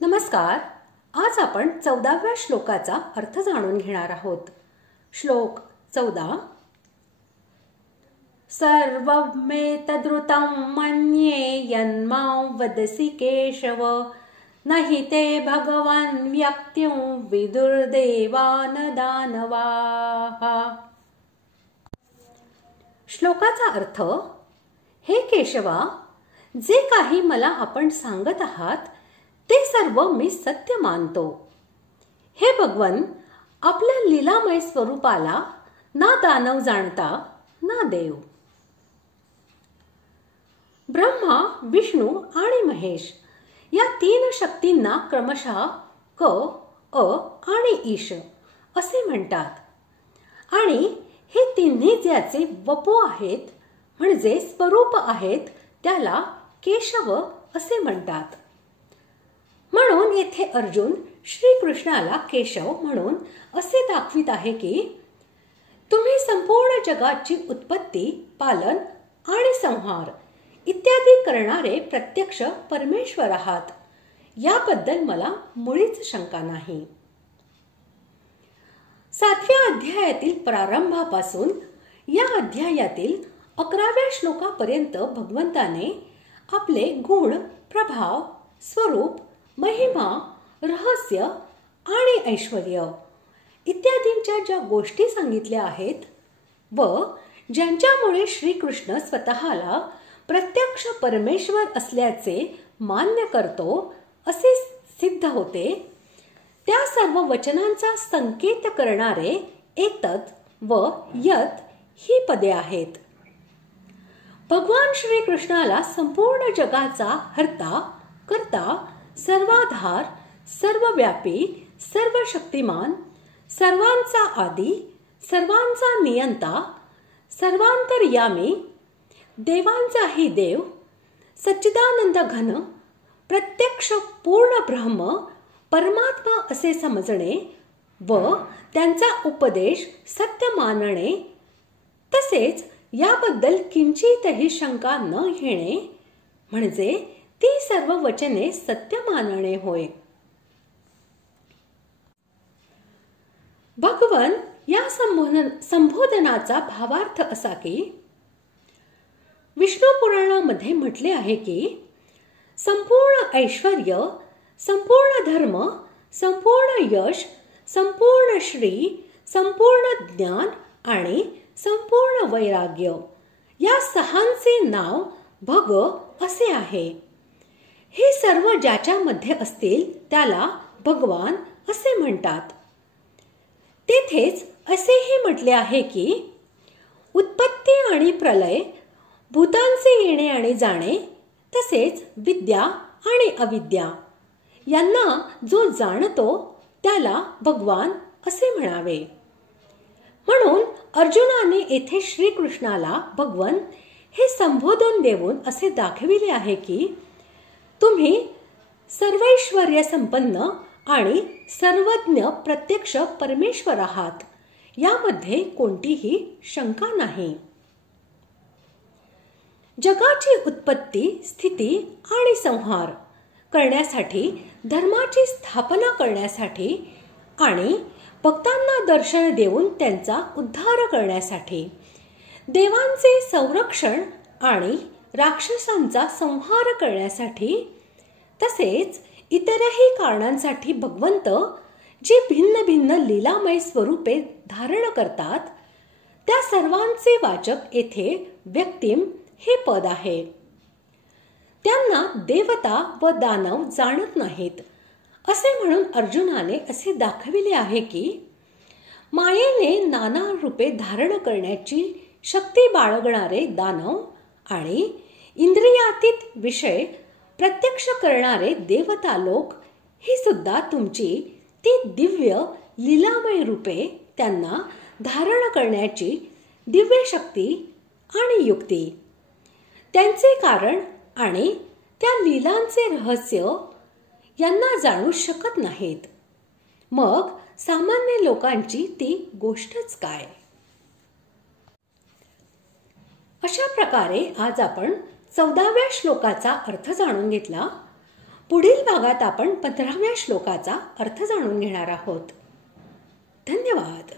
नमस्कार. आज आपण 14व्या श्लोकाचा अर्थ जाणून घेणार आहोत. श्लोक 14. सर्वमेतद्रुतं मन्ये यन्मां वदसि केशव नहि ते भगवान् व्यक्तिं विदुर्देवान दानवाः. श्लोकाचा अर्थ: हे केशवा, जे काही मला आपण सांगत आहात ते सर्व मी सत्य मानतो. हे भगवन, आपल्या लीलामय स्वरूपाला ना दानव जाणता ना देव. ब्रह्मा, विष्णू आणि महेश या तीन शक्तींना क्रमशः क, अ आणि ईश असे म्हणतात. आणि हे तिन्ही ज्याचे वपू आहेत म्हणजे स्वरूप आहेत त्याला केशव असे म्हणतात. म्हणून येथे अर्जुन श्रीकृष्णाला केशव म्हणून असे दाखवित आहे की तुम्ही संपूर्ण जगाची उत्पत्ती, पालन आणि संहार इत्यादी करणारे प्रत्यक्ष परमेश्वर आहात, याबद्दल मला मुळीच शंका नाही. 7व्या अध्यायातील प्रारंभापासून या अध्यायातील 11व्या श्लोकापर्यंत भगवंताने आपले गुण, प्रभाव, स्वरूप, महिमा, रहस्य आणि ऐश्वर्य इत्यादींच्या ज्या गोष्टी सांगितल्या आहेत व ज्यांच्यामुळे श्रीकृष्ण स्वतःला प्रत्यक्ष परमेश्वर असल्याचे मान्य करतो असे सिद्ध होते, त्या सर्व वचनांचा संकेत करणारे एतत् व यत् ही पदे आहेत. भगवान श्रीकृष्णाला संपूर्ण जगाचा हर्ता, कर्ता, सर्वाधार, सर्वव्यापी, सर्वशक्तिमान, सर्वांचा आदी, सर्वांचा नियंता, सर्वांतर्यामी, देवांचाही देव, सच्चिदानंद घन, प्रत्यक्ष पूर्ण ब्रह्म, परमात्मा असे समजणे व त्यांचा उपदेश सत्य मानणे, तसेच याबद्दल किंचितही शंका न घेणे म्हणजे ती सर्व वचने सत्य मानणे होय. भगवन या संबोधनाचा भावार्थ असा की विष्णू पुराणामध्ये म्हटले आहे की संपूर्ण ऐश्वर्य, संपूर्ण धर्म, संपूर्ण यश, संपूर्ण श्री, संपूर्ण ज्ञान आणि संपूर्ण वैराग्य या सहांचे नाव भग असे आहे. हे सर्व ज्याच्यामध्ये असतील त्याला भगवान असे म्हणतात. तेथेच असेही म्हटले आहे की उत्पत्ती आणि प्रलय, भूतांचे येणे आणि जाणे, तसेच विद्या आणि अविद्या यांना जो जाणतो त्याला भगवान असे म्हणावे. म्हणून अर्जुनाने येथे श्रीकृष्णाला भगवन हे संबोधन देऊन असे दाखविले आहे की तुम्ही सर्वैश्वर्य संपन्न आणि सर्वज्ञ प्रत्यक्ष परमेश्वर आहात, यामध्ये कोणतीही शंका नाही. जगाची उत्पत्ती, स्थिती आणि संहार करण्यासाठी, धर्माची स्थापना करण्यासाठी आणि भक्तांना दर्शन देऊन त्यांचा उद्धार करण्यासाठी, देवांचे संरक्षण आणि राक्षसांचा संहार करण्यासाठी, तसेच इतरही कारणांसाठी भगवंत जे भिन्न भिन्न लीलामय स्वरूपे धारण करतात त्या सर्वांचे वाचक येथे व्यक्तिम हे पद आहे. त्यांना देवता व दानव जाणत नाहीत असे म्हणून अर्जुनाने असे दाखविले आहे की मायेने नाना रूपे धारण करण्याची शक्ती बाळगणारे दानव आणि इंद्रियातीत विषय प्रत्यक्ष करणारे देवता लोक ही सुद्धा तुमची ती दिव्य लीलामय रूपे त्यांना धारण करण्याची दिव्य शक्ती आणि युक्ती, त्यांचे कारण आणि त्या लीलांचे रहस्य यांना जाणू शकत नाहीत. मग सामान्य लोकांची ती गोष्टच काय? अशा प्रकारे आज आपण 14व्या श्लोकाचा अर्थ जाणून घेतला. पुढील भागात आपण 15व्या श्लोकाचा अर्थ जाणून घेणार आहोत. धन्यवाद.